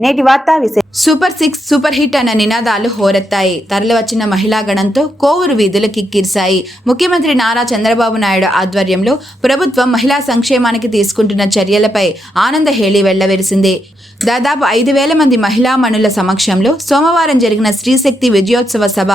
నేటి వార్తా విశేష సూపర్ సిక్స్ సూపర్ హిట్ అన్న నినాదాలు హోరెత్తాయి. తరలివచ్చిన మహిళా గణంతో కోవూరు వీధులు కిక్కిరిశాయి. ముఖ్యమంత్రి నారా చంద్రబాబు నాయుడు ఆధ్వర్యంలో ప్రభుత్వం మహిళా సంక్షేమానికి తీసుకుంటున్న చర్యలపై ఆనంద హేళి వెళ్ళవేసింది దాదాపు ఐదు వేల మంది మహిళామణుల సమక్షంలో సోమవారం జరిగిన స్త్రీశక్తి విజయోత్సవ సభ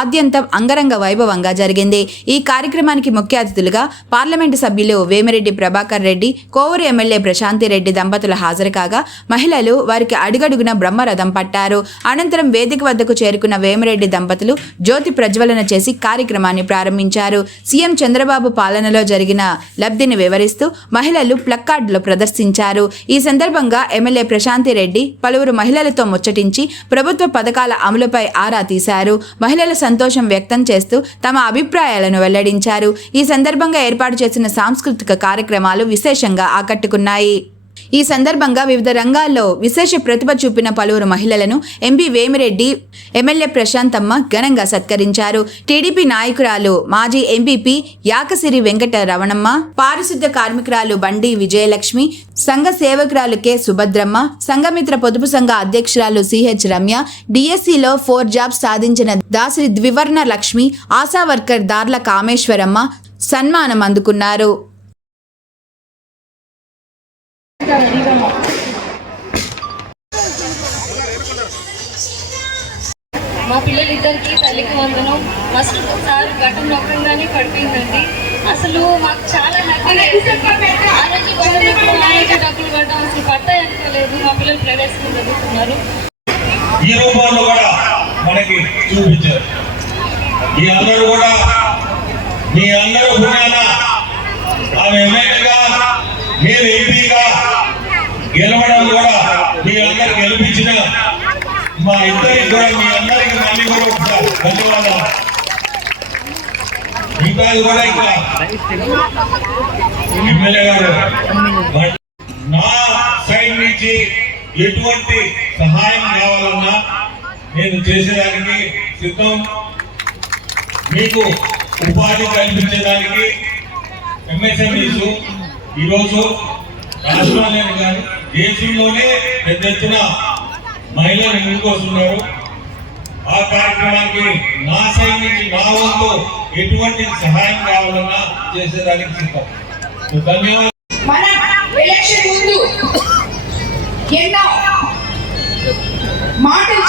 ఆద్యంతం అంగరంగ వైభవంగా జరిగింది. ఈ కార్యక్రమానికి ముఖ్య అతిథులుగా పార్లమెంటు సభ్యులు వేమిరెడ్డి ప్రభాకర్ రెడ్డి కోవూరు ఎమ్మెల్యే ప్రశాంతి రెడ్డి దంపతులు హాజరు కాగా మహిళలు వారికి అడుగడుగున బ్రహ్మరథం పట్టారు. అనంతరం వేదిక వద్దకు చేరుకున్న వేమిరెడ్డి దంపతులు జ్యోతి ప్రజ్వలన చేసి కార్యక్రమాన్ని ప్రారంభించారు. సీఎం చంద్రబాబు పాలనలో జరిగిన లబ్ధిని వివరిస్తూ మహిళలు ప్లక్కార్డులు ప్రదర్శించారు. ఈ సందర్భంగా ఎమ్మెల్యే ప్రశాంతి రెడ్డి పలువురు మహిళలతో ముచ్చటించి ప్రభుత్వ పథకాల అమలుపై ఆరా తీశారు. మహిళల సంతోషం వ్యక్తం చేస్తూ తమ అభిప్రాయాలను వెల్లడించారు. ఈ సందర్భంగా ఏర్పాటు చేసిన సాంస్కృతిక కార్యక్రమాలు విశేషంగా ఆకట్టుకున్నాయి. ఈ సందర్భంగా వివిధ రంగాల్లో విశేష ప్రతిభ చూపిన పలువురు మహిళలను ఎంపీ వేమిరెడ్డి ఎమ్మెల్యే ప్రశాంతమ్మ ఘనంగా సత్కరించారు. టీడీపీ నాయకురాలు మాజీ ఎంపీపీ యాకసిరి వెంకట రమణమ్మ పారిశుద్ధ కార్మికురాలు బండి విజయలక్ష్మి సంఘ సేవకురాలు కె సుభద్రమ్మ సంఘమిత్ర పొదుపు సంఘ అధ్యక్షురాలు సిహెచ్ రమ్య డిఎస్సిలో ఫోర్ జాబ్స్ సాధించిన దాసరి ద్వివర్ణ లక్ష్మి ఆశా వర్కర్ దార్ల కామేశ్వరమ్మ సన్మానం అందుకున్నారు. మా పిల్లలిద్దరికి తల్లికి వందనం. ఫస్ట్ ఒకసారి ఘటన నొక్కంగానే పడిపోయిందండి. అసలు మాకు చాలా హ్యాపీగా. ఆ రోజు పడినప్పుడు ఆ రోజు డబ్బులు పడ్డాం. అసలు పట్టాయి అనుకోలేదు మా పిల్లలు ప్రైవేట్ స్కూల్ చదువుతున్నారు ఈ రూపంలో కూడా మనకి చూపించారు. ఈ అందరూ కూడా మీ అందరూ పుణ్యాన ఆమె ఎమ్మెల్యేగా మీరు ఎంపీగా గెలవడం కూడా మీ అందరు గెలిపించిన మా ఇద్దరికి కూడా మీ అందరికి మళ్ళీ కూడా ధన్యవాదాలు. ఇంకా కూడా ఇంకా. ఎమ్మెల్యే గారు నా సైడ్ నుంచి ఎటువంటి సహాయం కావాలన్నా నేను చేసేదానికి సిద్ధం. మీకు ఉపాధి కల్పించడానికి ఎంఎస్ఎంఈస్ ఈరోజు రాష్ట్రాలు కానీ దేశంలోనే పెద్ద ఎత్తున మహిళలు ముందుకొస్తున్నారు ఆ కార్యక్రమానికి నా సైడ్ నుంచి నా వంతు ఎటువంటి సహాయం కావాలన్నా చేసేదానికి సిద్ధం. ధన్యవాదాలు. ఎన్నో మాటలు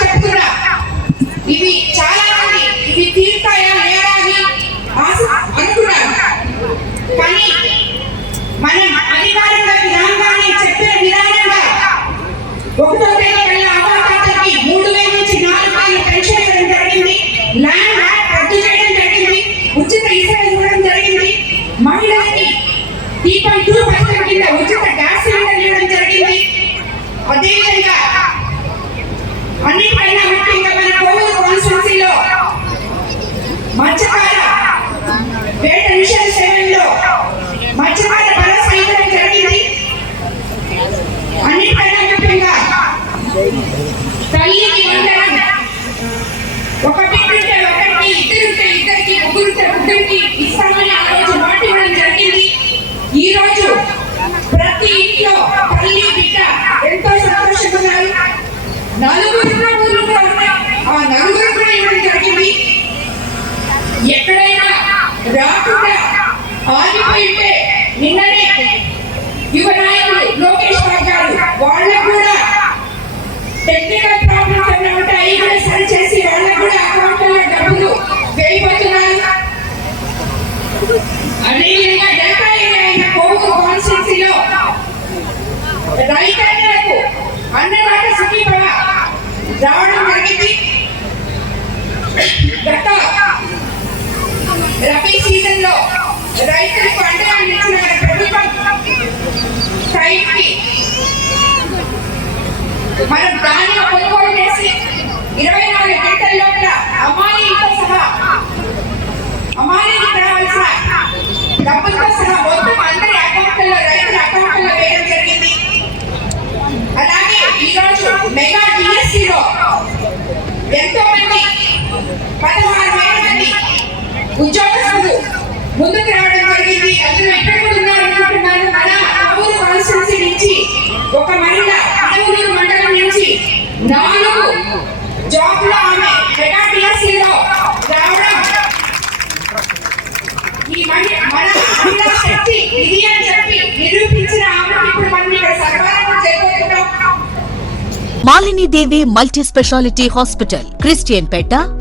ముగ్గురుంటే ఇస్తామని ఆ రోజు మాట ఇవ్వడం జరిగింది. ఈ రోజు ప్రతి ఇంట్లో తల్లి బిడ్డ ఎంతో సంతోషంగా ఉన్నారు. నలుగురు ఊర్లు కూడా ఉన్నాయి. ఆ నలుగురు కూడా ఇవ్వడం జరిగింది. ఎక్కడైనా రాకుండా ఆగిపోయి ఉంటే నిన్ననే యువ నాయకుడు లోకేష్ బాబు గారు వాళ్ళకు కూడా టెక్నికల్ ప్రాబ్లమ్స్ ఏమైనా ఉంటే అవి కూడా సరిచేసి వాళ్ళకు కూడా అదేవిధంగా డెల్టా ఏరియా అయిన కోవూరు కాన్స్టిట్యున్సీలో రైతన్నలకు అన్నదాత సుఖీభవ రావడం జరిగింది. గత రబీ సీజన్లో రైతులకు అండగా నిలిచిన మన ప్రభుత్వం టైంకి మనం ఎంతో మంది పదహారు వేల మంది ఉద్యోగస్తులు ముందుకు రావడం జరిగింది. అందరూ ఎక్కడ కూడా ఉన్నారనుకుంటున్నాను మన ఆవూరు కాన్స్టిట్యూన్సీ నుంచి ఒక మహిళ అడవులూరు మండలం నుంచి నాలుగు జాబ్లో ఆమె మెగా రావడం. ఈ మహిళ మన మహిళా శక్తి ఇది Malini Devi multi speciality hospital Christian Peta